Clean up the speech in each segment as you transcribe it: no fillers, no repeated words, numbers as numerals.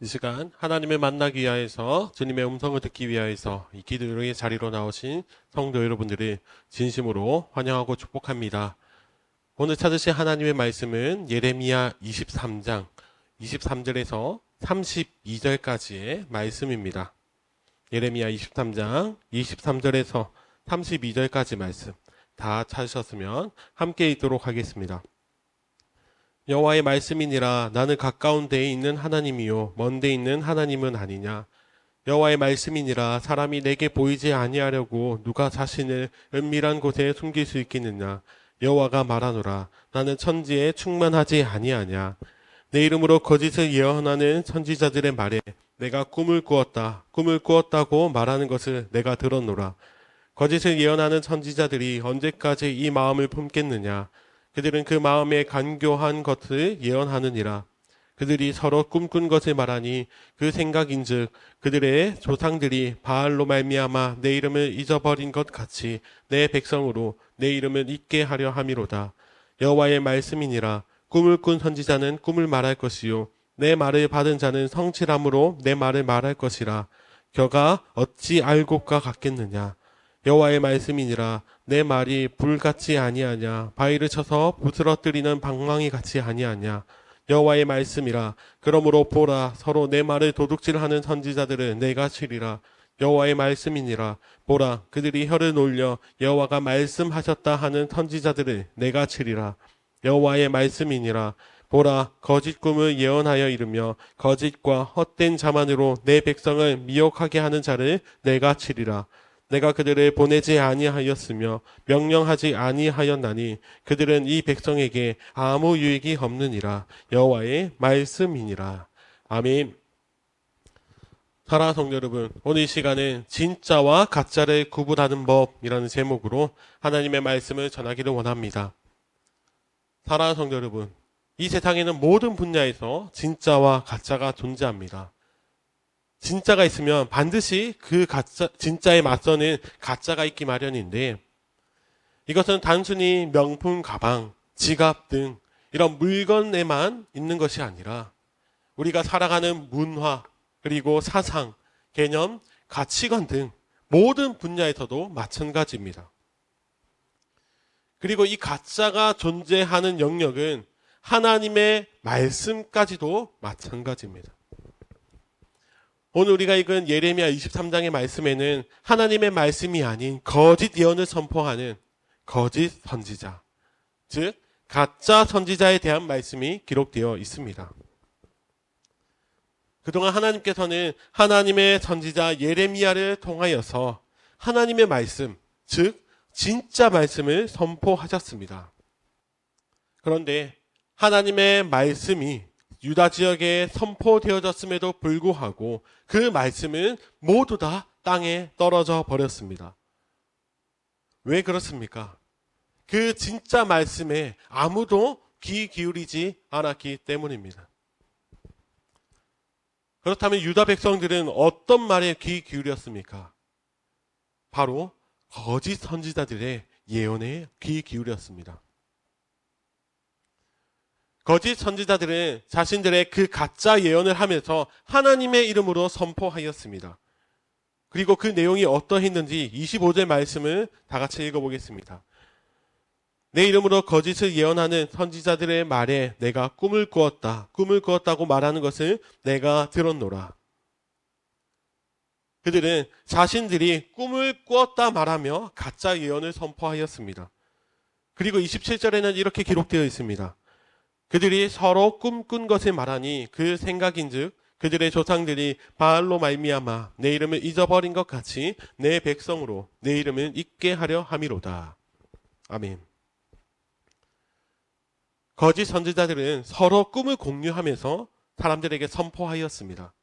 이 시간 하나님을 만나기 위하여서 주님의 음성을 듣기 위하여서 이 기도의 자리로 나오신 성도 여러분들을 진심으로 환영하고 축복합니다. 오늘 찾으실 하나님의 말씀은 예레미야 23장 23절에서 32절까지의 말씀입니다. 예레미야 23장 23절에서 32절까지 말씀 다 찾으셨으면 함께 읽도록 하겠습니다. 여호와의 말씀이니라. 나는 가까운 데에 있는 하나님이요 먼 데에 있는 하나님은 아니냐. 여호와의 말씀이니라. 사람이 내게 보이지 아니하려고 누가 자신을 은밀한 곳에 숨길 수 있겠느냐. 여호와가 말하노라. 나는 천지에 충만하지 아니하냐. 내 이름으로 거짓을 예언하는 선지자들의 말에 내가 꿈을 꾸었다고 말하는 것을 내가 들었노라. 거짓을 예언하는 선지자들이 언제까지 이 마음을 품겠느냐. 그들은 그 마음에 간교한 것을 예언하느니라. 그들이 서로 꿈꾼 것을 말하니 그 생각인즉 그들의 조상들이 바알로 말미암아 내 이름을 잊어버린 것 같이 내 백성으로 내 이름을 잊게 하려 함이로다. 여호와의 말씀이니라. 꿈을 꾼 선지자는 꿈을 말할 것이요 내 말을 받은 자는 성실함으로 내 말을 말할 것이라. 겨가 어찌 알곡과 같겠느냐. 여호와의 말씀이니라. 내 말이 불같이 아니하냐. 바위를 쳐서 부스러뜨리는 방망이 같이 아니하냐. 여호와의 말씀이라. 그러므로 보라, 서로 내 말을 도둑질하는 선지자들을 내가 치리라. 여호와의 말씀이니라. 보라, 그들이 혀를 놀려 여호와가 말씀하셨다 하는 선지자들을 내가 치리라. 여호와의 말씀이니라. 보라, 거짓 꿈을 예언하여 이르며 거짓과 헛된 자만으로 내 백성을 미혹하게 하는 자를 내가 치리라. 내가 그들을 보내지 아니하였으며 명령하지 아니하였나니 그들은 이 백성에게 아무 유익이 없느니라. 여호와의 말씀이니라. 아멘. 사랑하는 성도 여러분, 오늘 이 시간은 진짜와 가짜를 구분하는 법이라는 제목으로 하나님의 말씀을 전하기를 원합니다. 사랑하는 성도 여러분, 이 세상에는 모든 분야에서 진짜와 가짜가 존재합니다. 진짜가 있으면 반드시 그 진짜에 맞서는 가짜가 있기 마련인데, 이것은 단순히 명품 가방, 지갑 등 이런 물건에만 있는 것이 아니라 우리가 살아가는 문화, 그리고 사상, 개념, 가치관 등 모든 분야에서도 마찬가지입니다. 그리고 이 가짜가 존재하는 영역은 하나님의 말씀까지도 마찬가지입니다. 오늘 우리가 읽은 예레미야 23장의 말씀에는 하나님의 말씀이 아닌 거짓 예언을 선포하는 거짓 선지자, 즉 가짜 선지자에 대한 말씀이 기록되어 있습니다. 그동안 하나님께서는 하나님의 선지자 예레미야를 통하여서 하나님의 말씀, 즉 진짜 말씀을 선포하셨습니다. 그런데 하나님의 말씀이 유다 지역에 선포되어졌음에도 불구하고 그 말씀은 모두 다 땅에 떨어져 버렸습니다. 왜 그렇습니까? 그 진짜 말씀에 아무도 귀 기울이지 않았기 때문입니다. 그렇다면 유다 백성들은 어떤 말에 귀 기울였습니까? 바로 거짓 선지자들의 예언에 귀 기울였습니다. 거짓 선지자들은 자신들의 그 가짜 예언을 하면서 하나님의 이름으로 선포하였습니다. 그리고 그 내용이 어떠했는지 25절 말씀을 다 같이 읽어보겠습니다. 내 이름으로 거짓을 예언하는 선지자들의 말에 내가 꿈을 꾸었다고 말하는 것을 내가 들었노라. 그들은 자신들이 꿈을 꾸었다 말하며 가짜 예언을 선포하였습니다. 그리고 27절에는 이렇게 기록되어 있습니다. 그들이 서로 꿈꾼 것을 말하니 그 생각인즉 그들의 조상들이 바알로 말미암아 내 이름을 잊어버린 것 같이 내 백성으로 내 이름을 잊게 하려 함이로다. 아멘. 거짓 선지자들은 서로 꿈을 공유하면서 사람들에게 선포하였습니다.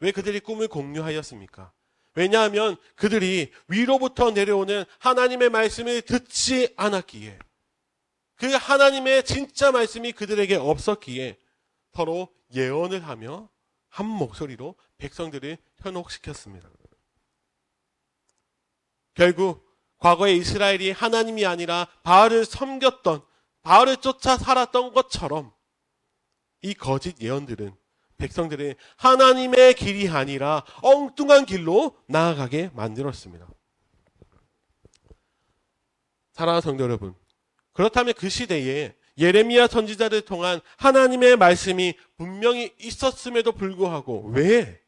왜 그들이 꿈을 공유하였습니까? 왜냐하면 그들이 위로부터 내려오는 하나님의 말씀을 듣지 않았기에, 그 하나님의 진짜 말씀이 그들에게 없었기에 서로 예언을 하며 한 목소리로 백성들을 현혹시켰습니다. 결국 과거에 이스라엘이 하나님이 아니라 바알을 섬겼던, 바알을 쫓아 살았던 것처럼 이 거짓 예언들은 백성들은 하나님의 길이 아니라 엉뚱한 길로 나아가게 만들었습니다. 사랑하는 성도 여러분, 그렇다면 그 시대에 예레미야 선지자를 통한 하나님의 말씀이 분명히 있었음에도 불구하고 왜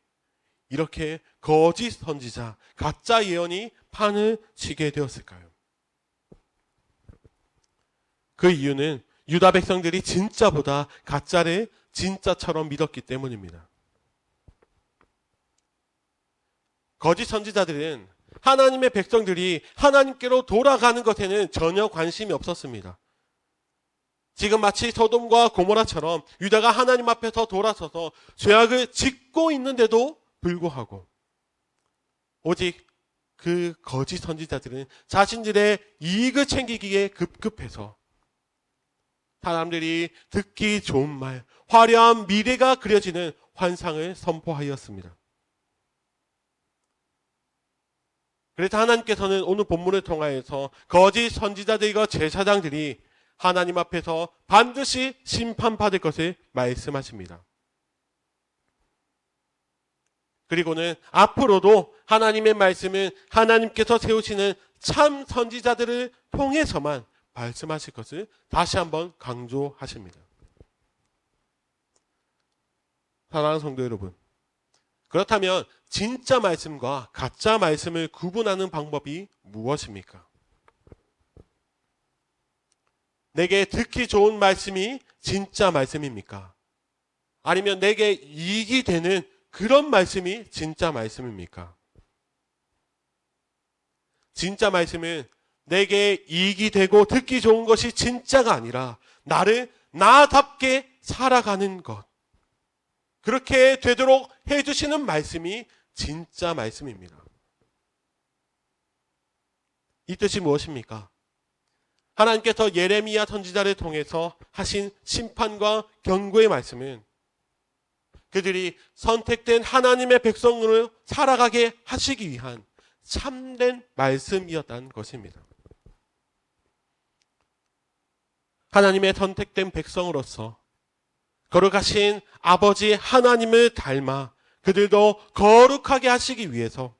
이렇게 거짓 선지자, 가짜 예언이 판을 치게 되었을까요? 그 이유는 유다 백성들이 진짜보다 가짜를 진짜처럼 믿었기 때문입니다. 거짓 선지자들은 하나님의 백성들이 하나님께로 돌아가는 것에는 전혀 관심이 없었습니다. 지금 마치 소돔과 고모라처럼 유다가 하나님 앞에서 돌아서서 죄악을 짓고 있는데도 불구하고 오직 그 거짓 선지자들은 자신들의 이익을 챙기기에 급급해서 사람들이 듣기 좋은 말, 화려한 미래가 그려지는 환상을 선포하였습니다. 그래서 하나님께서는 오늘 본문을 통하여서 거짓 선지자들과 제사장들이 하나님 앞에서 반드시 심판받을 것을 말씀하십니다. 그리고는 앞으로도 하나님의 말씀은 하나님께서 세우시는 참 선지자들을 통해서만 말씀하실 것을 다시 한번 강조하십니다. 사랑하는 성도 여러분, 그렇다면 진짜 말씀과 가짜 말씀을 구분하는 방법이 무엇입니까? 내게 듣기 좋은 말씀이 진짜 말씀입니까? 아니면 내게 이익이 되는 그런 말씀이 진짜 말씀입니까? 진짜 말씀은 내게 이익이 되고 듣기 좋은 것이 진짜가 아니라 나를 나답게 살아가는 것, 그렇게 되도록 해주시는 말씀이 진짜 말씀입니다. 이 뜻이 무엇입니까? 하나님께서 예레미야 선지자를 통해서 하신 심판과 경고의 말씀은 그들이 선택된 하나님의 백성으로 살아가게 하시기 위한 참된 말씀이었다는 것입니다. 하나님의 선택된 백성으로서 거룩하신 아버지 하나님을 닮아 그들도 거룩하게 하시기 위해서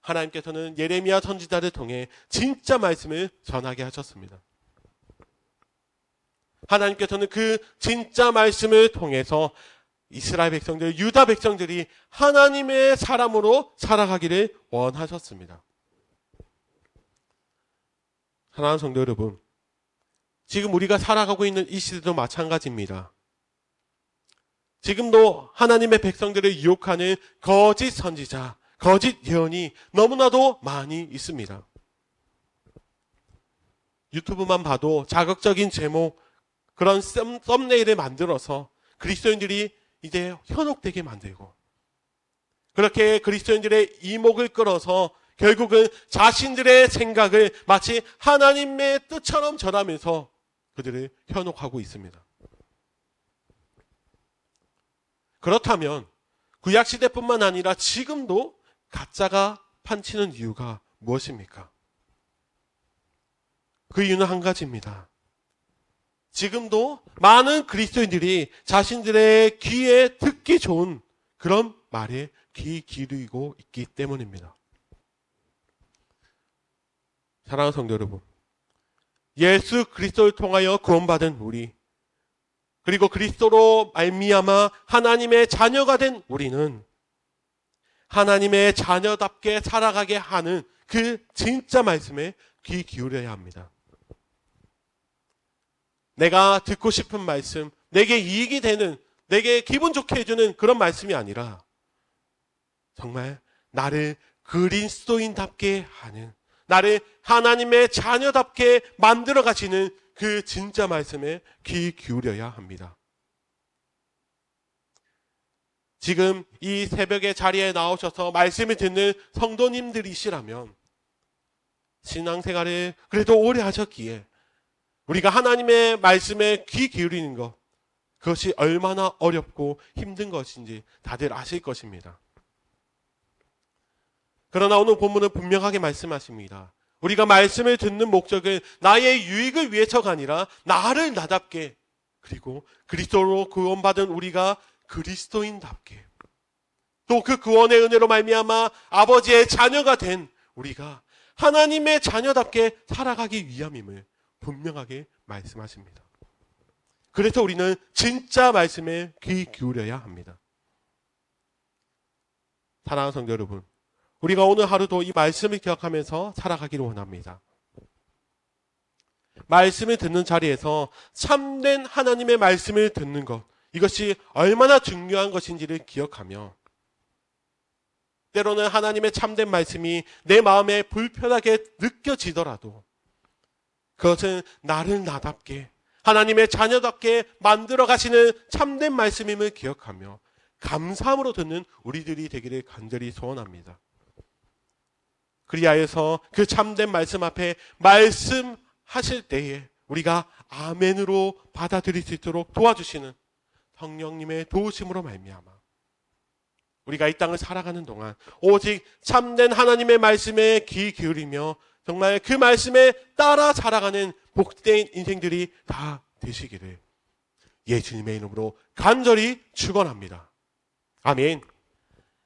하나님께서는 예레미야 선지자를 통해 진짜 말씀을 전하게 하셨습니다. 하나님께서는 그 진짜 말씀을 통해서 이스라엘 백성들, 유다 백성들이 하나님의 사람으로 살아가기를 원하셨습니다. 사랑하는 성도 여러분, 지금 우리가 살아가고 있는 이 시대도 마찬가지입니다. 지금도 하나님의 백성들을 유혹하는 거짓 선지자, 거짓 예언이 너무나도 많이 있습니다. 유튜브만 봐도 자극적인 제목, 그런 썸네일을 만들어서 그리스도인들이 이제 현혹되게 만들고, 그렇게 그리스도인들의 이목을 끌어서 결국은 자신들의 생각을 마치 하나님의 뜻처럼 전하면서 그들을 현혹하고 있습니다. 그렇다면 구약시대뿐만 아니라 지금도 가짜가 판치는 이유가 무엇입니까? 그 이유는 한 가지입니다. 지금도 많은 그리스도인들이 자신들의 귀에 듣기 좋은 그런 말에 귀 기울이고 있기 때문입니다. 사랑하는 성도 여러분, 예수 그리스도를 통하여 구원받은 우리, 그리고 그리스도로 말미암아 하나님의 자녀가 된 우리는 하나님의 자녀답게 살아가게 하는 그 진짜 말씀에 귀 기울여야 합니다. 내가 듣고 싶은 말씀, 내게 이익이 되는, 내게 기분 좋게 해주는 그런 말씀이 아니라 정말 나를 그리스도인답게 하는, 나를 하나님의 자녀답게 만들어 가시는 그 진짜 말씀에 귀 기울여야 합니다. 지금 이 새벽의 자리에 나오셔서 말씀을 듣는 성도님들이시라면 신앙생활을 그래도 오래 하셨기에 우리가 하나님의 말씀에 귀 기울이는 것, 그것이 얼마나 어렵고 힘든 것인지 다들 아실 것입니다. 그러나 오늘 본문은 분명하게 말씀하십니다. 우리가 말씀을 듣는 목적은 나의 유익을 위해서가 아니라 나를 나답게, 그리고 그리스도로 구원받은 우리가 그리스도인답게 또 그 구원의 은혜로 말미암아 아버지의 자녀가 된 우리가 하나님의 자녀답게 살아가기 위함임을 분명하게 말씀하십니다. 그래서 우리는 진짜 말씀에 귀 기울여야 합니다. 사랑하는 성도 여러분, 우리가 오늘 하루도 이 말씀을 기억하면서 살아가기를 원합니다. 말씀을 듣는 자리에서 참된 하나님의 말씀을 듣는 것, 이것이 얼마나 중요한 것인지를 기억하며 때로는 하나님의 참된 말씀이 내 마음에 불편하게 느껴지더라도 그것은 나를 나답게 하나님의 자녀답게 만들어 가시는 참된 말씀임을 기억하며 감사함으로 듣는 우리들이 되기를 간절히 소원합니다. 그리하여서 그 참된 말씀 앞에 말씀하실 때에 우리가 아멘으로 받아들일 수 있도록 도와주시는 성령님의 도우심으로 말미암아 우리가 이 땅을 살아가는 동안 오직 참된 하나님의 말씀에 귀 기울이며 정말 그 말씀에 따라 살아가는 복된 인생들이 다 되시기를 예수님의 이름으로 간절히 축원합니다. 아멘.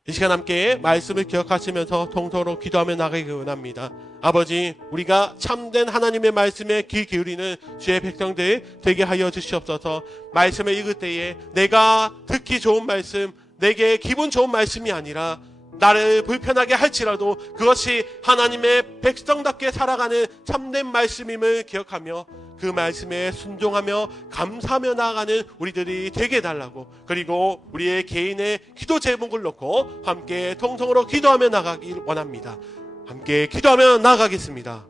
이 시간 함께 말씀을 기억하시면서 통성으로 기도하며 나가기 원합니다. 아버지, 우리가 참된 하나님의 말씀에 귀 기울이는 주의 백성들 되게 하여 주시옵소서. 말씀을 읽을 때에 내가 듣기 좋은 말씀, 내게 기분 좋은 말씀이 아니라 나를 불편하게 할지라도 그것이 하나님의 백성답게 살아가는 참된 말씀임을 기억하며 그 말씀에 순종하며 감사하며 나아가는 우리들이 되게 해달라고, 그리고 우리의 개인의 기도 제목을 놓고 함께 통성으로 기도하며 나가길 원합니다. 함께 기도하며 나아가겠습니다.